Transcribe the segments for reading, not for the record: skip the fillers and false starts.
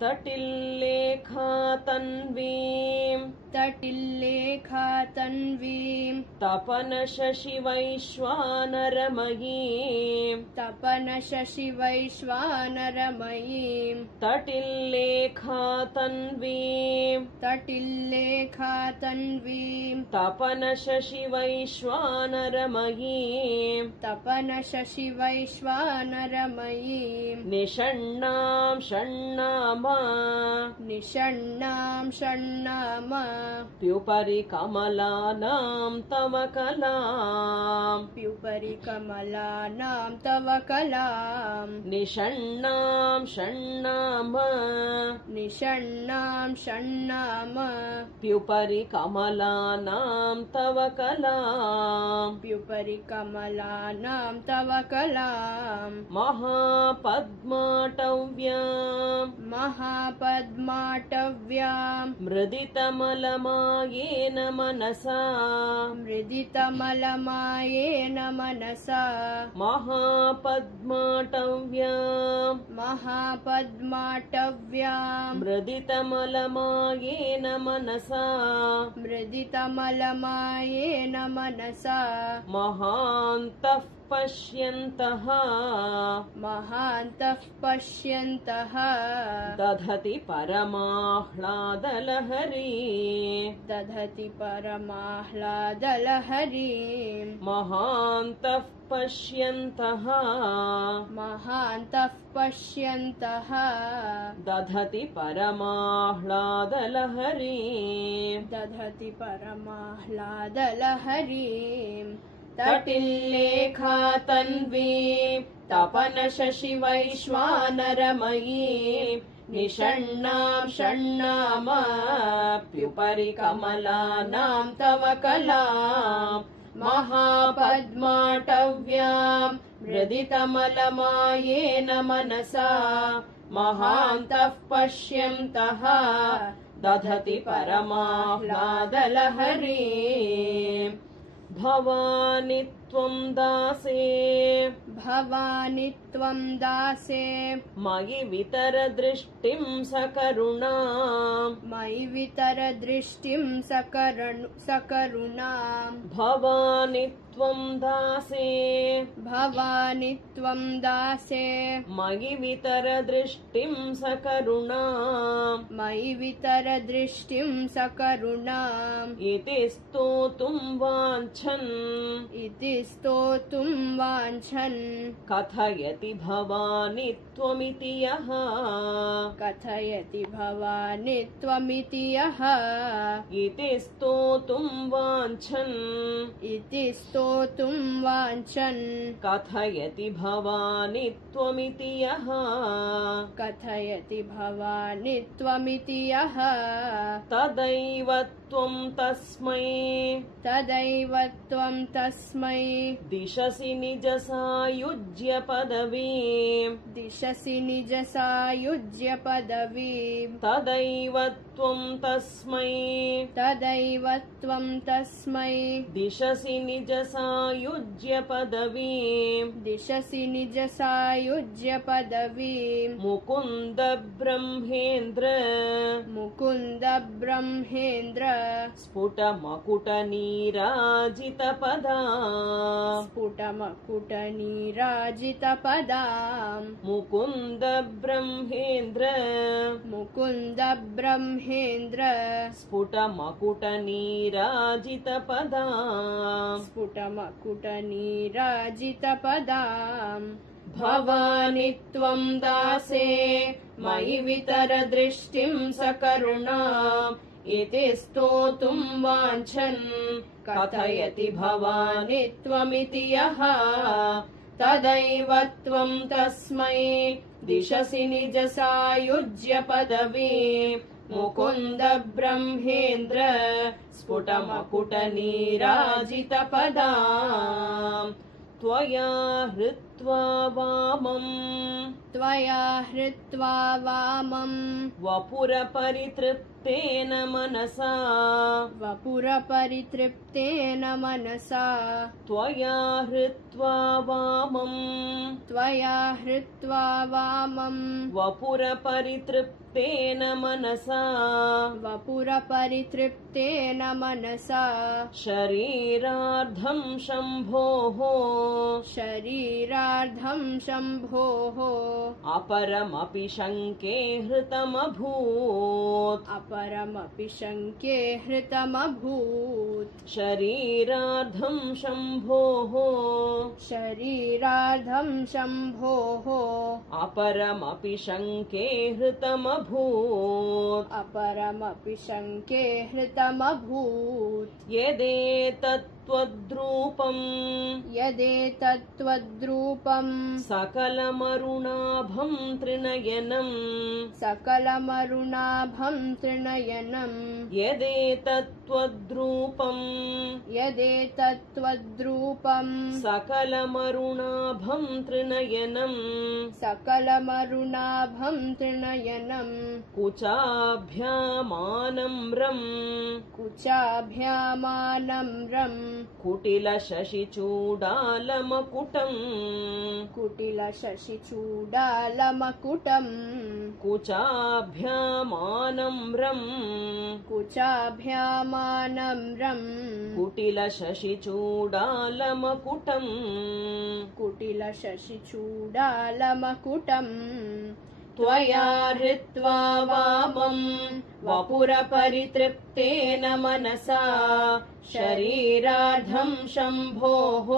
तटिल्लेखा तन्वीं तपन शशि वैश्वानरमयीं तटिल्लेखा तन्वीं तपन शशि वैश्वानरमयीं निषण्णां षण्णाम प्युपरि कमलानां तव कलां निषण्णां षण्णाम प्युपरि कमलानां तव कलां महापद्माटव्यां मृदितमलमायेन मनसा महापद्माटव्यां मृदितमलमायेन मनसा महान्तः पश्यन्तः दधति परमाह्लादलहरी महान्तः पश्यन्तः दधति परमाह्लादलहरी तटिल्लेखा तन्वीं तपन शशि वैश्वानरमयीं निषण्णां षण्णाम प्युपरि कमलानां तव कलां महापद्माटव्यां मृदितमलमायेन मनसा महान्तः पश्यन्तः दधति परमाह्लादलहरी भवानि त्वं दासे मयि वितर दृष्टिं सकरुणां भवानि त्वं दासे मयि वितर दृष्टिं सकरुणां इति स्तोतुं वाञ्छन् कथयति भवानि त्वमिति यः इति स्तोतुं वाञ्छन् कथयति भवानि त्वमिति यः तदैव त्वं तस्मै दिशसि निज सायुज्य पदवीं तदैव त्वं तस्मै दिशसि निज सायुज्य पदवीं मुकुन्द ब्रह्मेन्द्र स्फुट मकुट नीराजित पदां मुकुन्द ब्रह्मेन्द्र स्फुट मकुट नीराजित पदां भवानि त्वं दासे मयि वितर दृष्टिं सकरुणाम् इति स्तोतुं वाञ्छन् कथयति भवानि त्वमिति यः तदैव त्वं तस्मै दिशसि निज सायुज्य पदवीं मुकुन्द ब्रह्मेन्द्र स्फुट मकुट नीराजित पदां त्वया हृत् हृत्वा वामम् त्वया हृत्वा वामम् वपुरपरितृप्तेन मनसा वपुरपरितृप्तेन मनसा त्वया हृत्वा वामम् त्वया हृत्वा वामम् वपुरपरितृप्तेन मनसा वपुरपरितृप्तेन मनसा शरीरार्धं शम्भोः शरीरार्धं शम्भोः अपरमपि शङ्के हृतमभूत् अपरमपि शङ्के हृतमभूत् शरीरार्धं शम्भोः शरीरार्धं शम्भोः अपरमपि शङ्के हृतमभूत् अपरमपि शङ्के हृतमभूत् यदेतत्त्वद्रूपम् यदेतत्त्वद्रूपम् सकलमरुणाभं त्रिनयनम् सकलमरुणाभं त्रिनयनम् यदेतत्त्वद्रूपम् यदेतत्त्वद्रूपम् सकलमरुणाभं त्रिनयनम् सकलमरुणाभं त्रिनयनम् कुचाभ्यामानम्रम् कुचाभ्यामानम्रम् कुटिलशशिचूडालमकुटम् कुटिलशशिचूडालमकुटम् कुचाभ्यामानम्रम् कुचाभ्यामानम्रम् कुटिलशशिचूडालमकुटम् कुटिलशशिचूडालमकुटम् त्वया हृत्वा वामम् वपुरपरितृप्तेन मनसा शरीरार्धं शम्भोः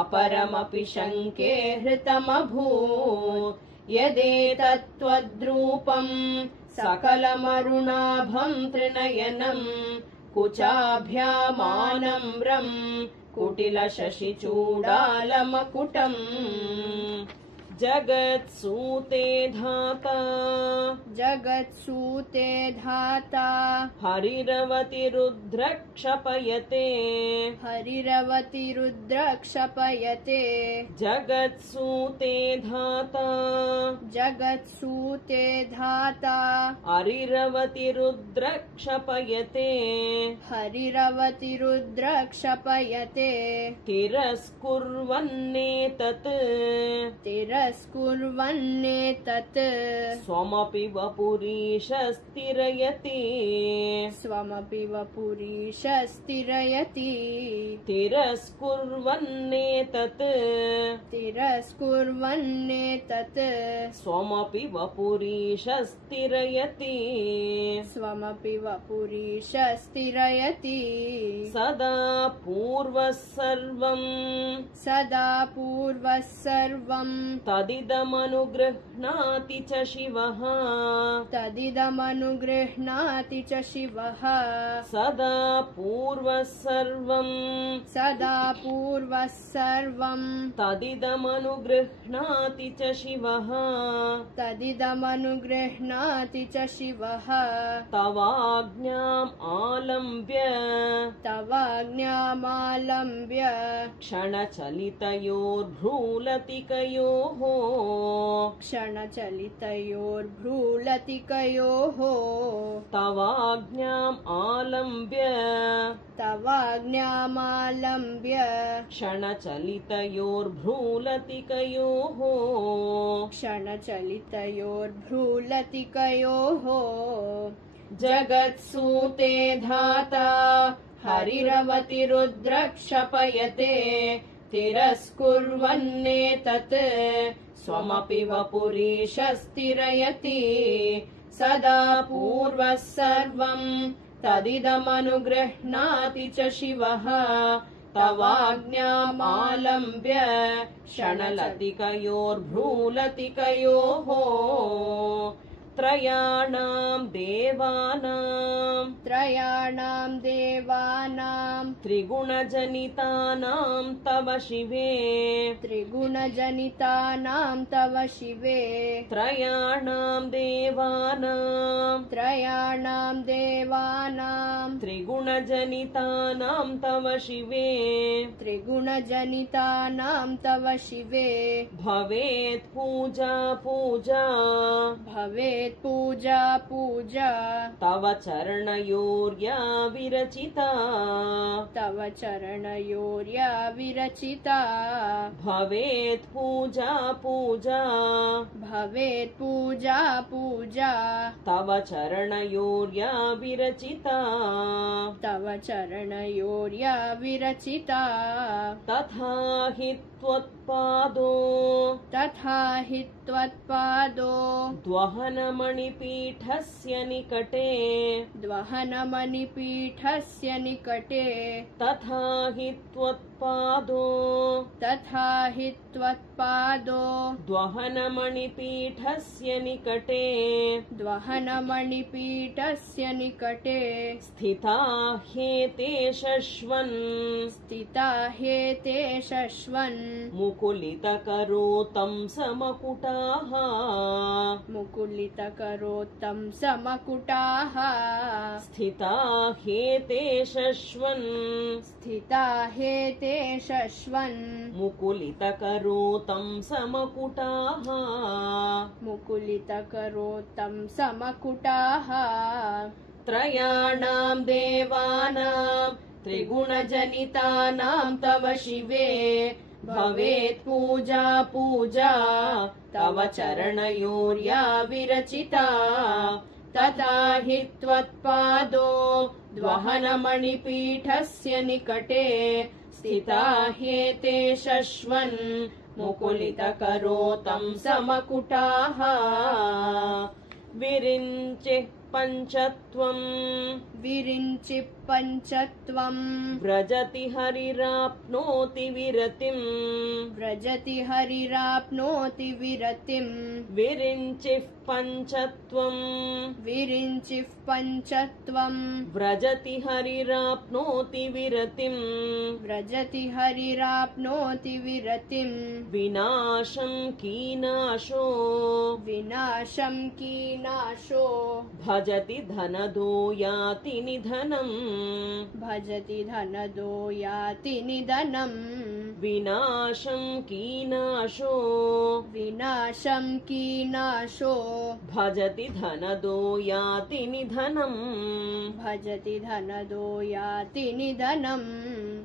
अपरमपि शङ्के हृतमभूत् यदेतत्त्वद्रूपम् सकलमरुणाभं त्रिनयनम् कुचाभ्यामानम्रम् कुटिलशशिचूडालमकुटम् जगत्सूते धाता जगत्सूते धाता हरिरवतिरुद्रक्षपयते हरिरवतिरुद्रक्षपयते जगत्सूते धाता जगत्सूते धाता हरिरवतिरुद्रक्षपयते हरिरवतिरुद्रक्षपयते तिरस्कुर्वन्नेतत् तिरस्कुर्वन्नेतत् स्वमपि वपुरीशस्तिरयति स्वमपि वपुरीश स्थिरयति तिरस्कुर्वन्नेतत् तिरस्कुर्वन्नेतत् स्वमपि वपुरीशस्तिरयति स्वमपि वपुरीश स्थिरयति सदा पूर्वः सर्वम् सदा पूर्वः सर्वम् तदिदमनुगृह्णाति च शिवः तदिदमनुगृह्णाति च शिवः सदा पूर्वः सर्वम् सदा पूर्वः सर्वम् तदिदमनुगृह्णाति च शिवः तदिदमनुगृह्णाति च शिवः तवाज्ञाम् आलम्ब्य तवाज्ञामालम्ब्य क्षणचलितयोर्भ्रूलतिकयोः क्षणचलितयोर्भ्रूलतिकयोः तवाज्ञाम् आलम्ब्य तवाज्ञामालम्ब्य क्षणचलितयोर्भ्रूलतिकयोः क्षणचलितयोर्भ्रूलतिकयोः जगत्सूते धाता हरिरवतिरुद्रक्षपयते तिरस्कुर्वन्नेतत् स्वमपि वपुरीशस्तिरयति सदा पूर्वः सर्वम् तदिदमनुगृह्णाति च शिवः तवाज्ञामालम्ब्य क्षणलतिकयोर्भ्रूलतिकयोः त्रयाणां देवानां त्रिगुणजनितानां तव शिवे त्रयाणां देवानां त्रिगुणजनितानां तव शिवे भवेत् पूजा तव चरणयोर्या विरचिता भवेत् पूजा तव चरणयोर्या विरचिता तथा हि त्वत्पादो द्वहनमणिपीठस्य निकटे तथा हि त्वत्पादो द्वहनमणिपीठस्य निकटे स्थिता ह्येते शश्वन् मुकुलितकरोतं समकुटाः स्थिता ह्येते शश्वन् मुकुलितकरोतं समकुटाः त्रयाणां देवानां त्रिगुणजनितानां तव शिवे भवेत् पूजा तव चरणयोर्या विरचिता तथा हि त्वत्पादो द्वहनमणिपीठस्य निकटे स्थिता ह्येते शश्वन् मुकुलितकरोतं समकुटाः विरिञ्चिः पञ्चत्वम् व्रजति हरिराप्नोति विरतिम् विरिञ्चिः पञ्चत्वम् व्रजति हरिराप्नोति विरतिम् विनाशं कीनाशो भजति धनदो याति निधनम् विनाशं कीनाशो भजति धनदो याति निधनम्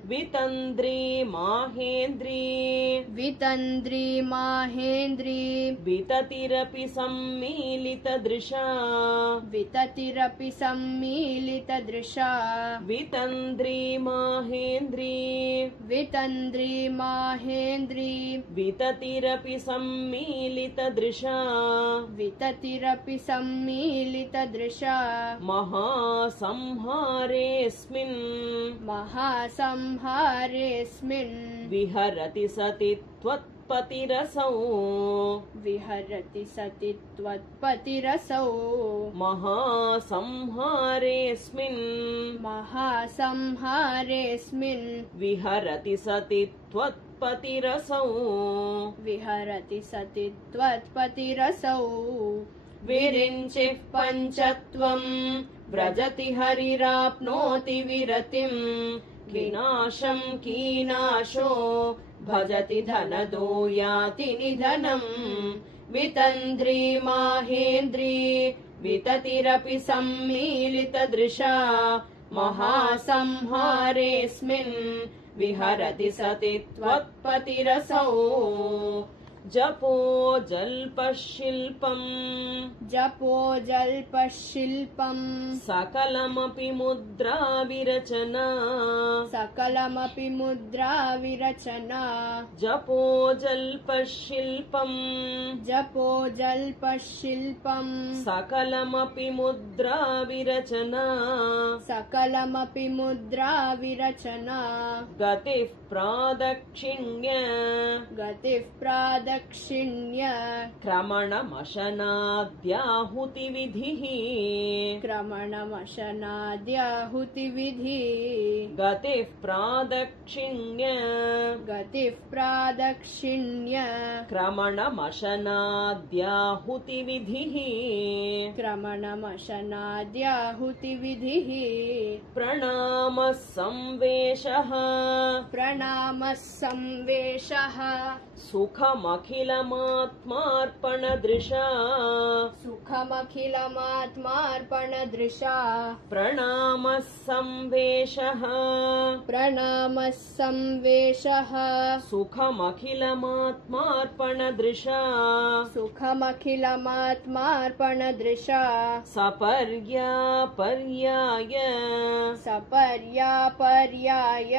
वितन्द्री माहेन्द्री विततिरपि सम्मीलितदृशा वितन्द्री माहेन्द्री विततिरपि सम्मीलितदृशा महासंहारेऽस्मिन् विहरति सति त्वत्पतिरसौ महासंहारेऽस्मिन् विहरति सति त्वत्पतिरसौ विरिञ्चिः पञ्चत्वम् व्रजति हरिराप्नोति विरतिम् विनाशं कीनाशो भजति धनदो याति निधनम् वितन्द्री माहेन्द्री विततिरपि सम्मीलितदृशा महासंहारेऽस्मिन् विहरति सति त्वत्पतिरसौ जपो जल्पशिल्पम् सकलमपि मुद्रा विरचना जपो जल्पशिल्पम् सकलमपि मुद्रा विरचना गतिः प्रादक्षिण्य प्रादक्षिण्य क्रमणमशनाद्याहुतिविधिः क्रमणमशनाद्याहुतिविधिः गतिः प्रादक्षिण्य गतिः प्रादक्षिण्य क्रमणमशनाद्याहुतिविधिः क्रमणमशनाद्याहुतिविधिः प्रणामः संवेशः प्रणामः संवेशः सुखमखिलमात्मार्पणदृशा सुखमखिलमात्मार्पणदृशा प्रणामः संवेशः प्रणामः संवेशः सुखमखिलमात्मार्पणदृशा सुखमखिलमात्मार्पणदृशा सपर्यापर्याय सपर्यापर्याय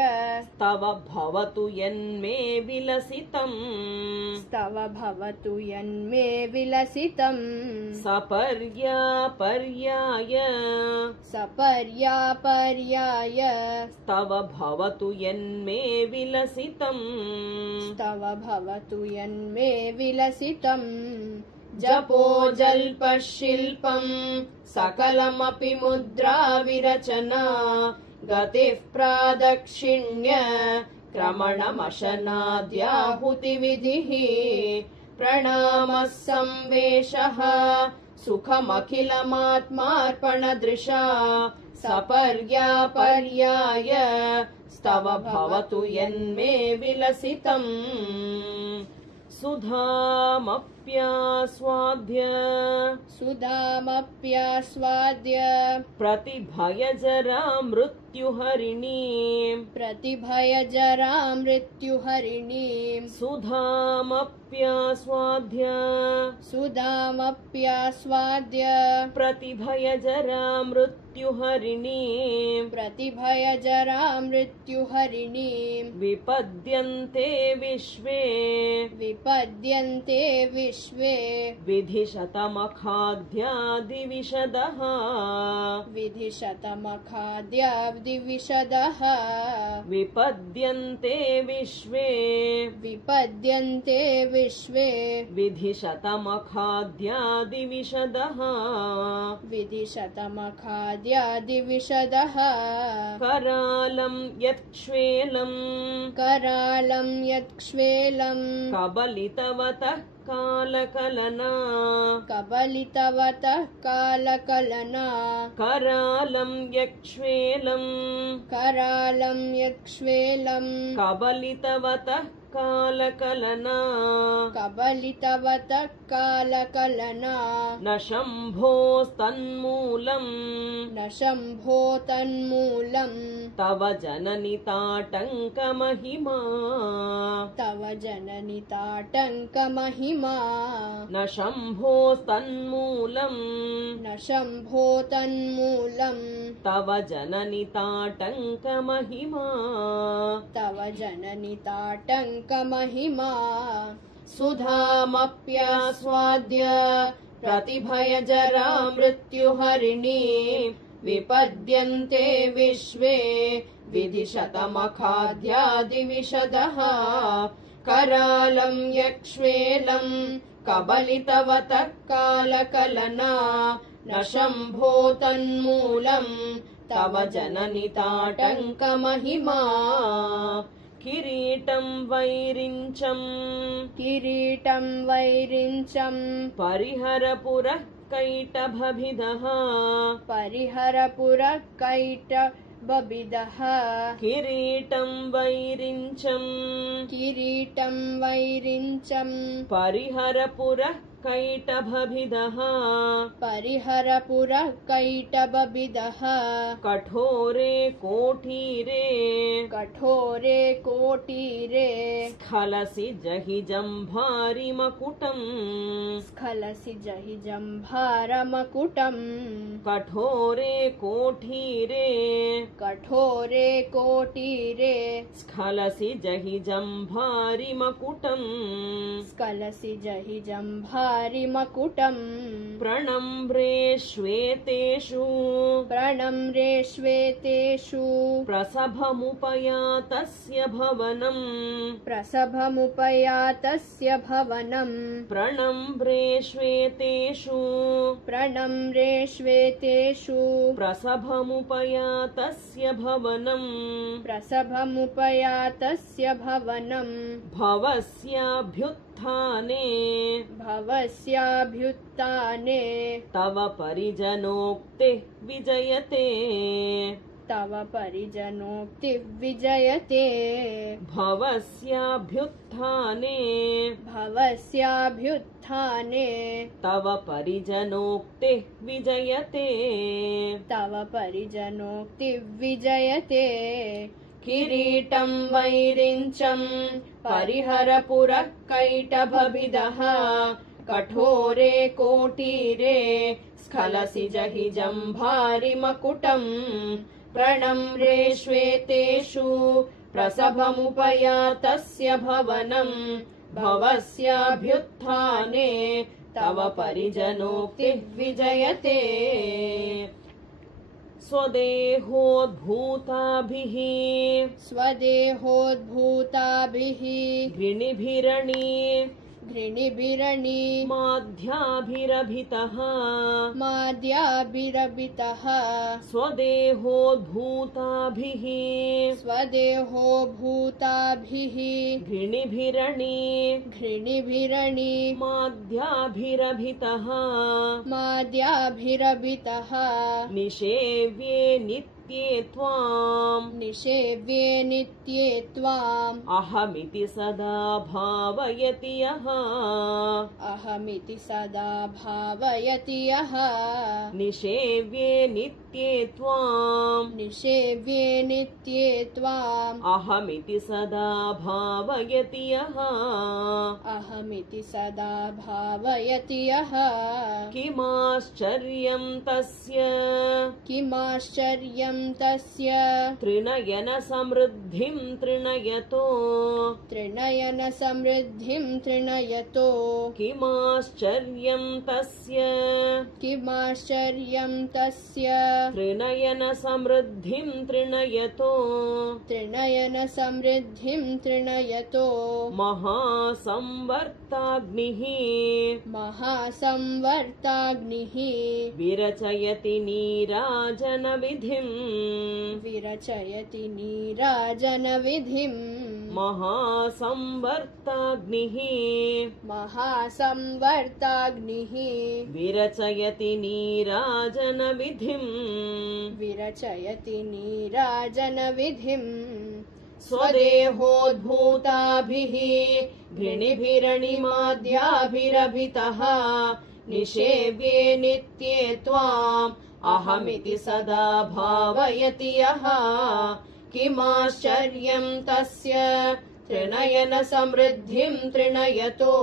तव भवतु यन्मे विलसितम् स्तव भवतु यन्मे विलसितम् सपर्यापर्याय सपर्यापर्याय तव भवतु यन्मे विलसितम् तव भवतु यन्मे विलसितम् जपो जल्पशिल्पम् सकलमपि मुद्रा विरचना गतिः प्रादक्षिण्य क्रमणमशनाद्याहुतिविधिः प्रणामः संवेशः सुखमखिलमात्मार्पणदृशा सपर्यापर्याय स्तव भवतु यन्मे विलसितम् सुधामप्यास्वाद्य सुधामप्यास्वाद्य प्रतिभयजरा मृत्युहरिणीम् प्रतिभयजरा मृत्युहरिणीम् सुधामप्यास्वाद्य सुधामप्यास्वाद्य प्रतिभयजरा मृत्युहरिणीम् प्रतिभयजरा मृत्युहरिणीम् विपद्यन्ते विश्वे विपद्यन्ते विश्वे विधिशतमखाद्यादिविशदः विधिशतमखाद्यादिविशदः विपद्यन्ते विश्वे विपद्यन्ते विश्वे विधिशतमखाद्यादिविशदः विधिशतमखाद्यादिविशदः करालं यत्क्ष्वेलम् करालं यत्क्ष्वेलं कबलितवतः कालकलना कबलितवतः कालकलना करालं यक्ष्वेलम् करालं यत्क्ष्वेलं कबलितवतः कालकलना कबलितवतः कालकलना न शम्भोस्तन्मूलम् न शम्भो तन्मूलम् तव जननि ताटङ्कमहिमा तव जननि ताटङ्कमहिमा न शम्भोस्तन्मूलम् न शम्भो तन्मूलम् तव जननि ताटङ्कमहिमा तव जननि ताटङ्कमहिमा सुधामप्यास्वाद्य प्रतिभयजरा मृत्युहरिणी विपद्यन्ते विश्वे विधिशतमखाद्यादिविशदः करालं यक्ष्वेलं कबलितवतः कालकलना न शम्भो तन्मूलम् तव जननि ताटङ्कमहिमा किरीटं वैरिञ्चम् किरीटं वैरिञ्चम् परिहरपुरः कैटभभिदः परिहरपुरः कैटभभिदः किरीटं वैरिञ्चम् किरीटं वैरिञ्चम् परिहरपुरः कैटभभिदः परिहरपुरः कैटभभिदः कठोरे कोठीरे कठोरे कोटीरे स्खलसि जहि जम्भारिमकुटम् स्खलसि जहि जम्भारमकुटम् कठोरे कोठीरे कठोरे कोटीरे स्खलसि जहि जम्भारिमकुटम् स्खलसि जहि जम्भारमकुटम् जम्भारिमकुटम् प्रणम्रेष्वेतेषु प्रणम्रेष्वेतेषु प्रसभमुपयातस्य भवनम् प्रसभमुपयातस्य भवनम् प्रणम्रेष्वेतेषु प्रणम्रेष्वेतेषु प्रसभमुपयातस्य भवनम् प्रसभमुपयातस्य भवनम् भवस्याभ्युत्थाने भवस्याभ्युत्थाने तव परिजनोक्तिः विजयते तव परिजनोक्तिर्विजयते भवस्याभ्युत्थाने भवस्याभ्युत्थाने तव परिजनोक्तिः विजयते तव परिजनोक्तिर्विजयते किरीटं वैरिञ्चं परिहरपुरः कैटभभिदः कठोरे कोटीरे स्खलसि जहि जम्भारिमकुटम् प्रणम्रेष्वेतेषु प्रसभमुपयातस्य भवनम् भवस्याभ्युत्थाने तव परिजनोक्तिः विजयते स्वदेहोद्भूताभिः स्वदेहोद्भूताभिः घृणिभिरणी माध्याभिरभितः माद्याभिरभितः स्वदेहोद्भूताभिः स्वदेहोभूताभिः घृणिभिरणी घृणिभिरणी माध्याभिरभितः माद्याभिरभितः निषेव्ये नित्ये त्वाम् अहमिति सदा भावयति यः अहमिति सदा भावयति यः निषेव्ये नित्ये त्वाम् निषेव्ये नित्ये त्वाम् अहमिति सदा भावयति यः अहमिति सदा भावयति यः किमाश्चर्यं तस्य किमाश्चर्यं तस्य त्रिनयन समृद्धिं तृणयतो त्रिनयन समृद्धिं तृणयतो किमाश्चर्यं तस्य किमाश्चर्यं तस्य त्रिनयन समृद्धिं तृणयतो त्रिनयन समृद्धिं तृणयतो महासंवर्ताग्निः महासंवर्ताग्निः विरचयति नीराजनविधिम् विरचयति नीराजनविधिम् महासंवर्ताग्निः महासंवर्ताग्निः विरचयति नीराजनविधिम् विरचयति नीराजनविधिम् स्वदेहोद्भूताभिः घृणिभिरणिमाद्याभिरभितः निषेव्ये नित्ये त्वाम् अहमिति सदा भावयति यः किमाश्चर्यं तस्य त्रिनयन समृद्धिं तृणयतो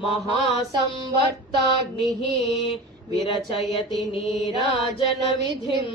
महासंवर्ताग्निः विरचयति नीराजनविधिम्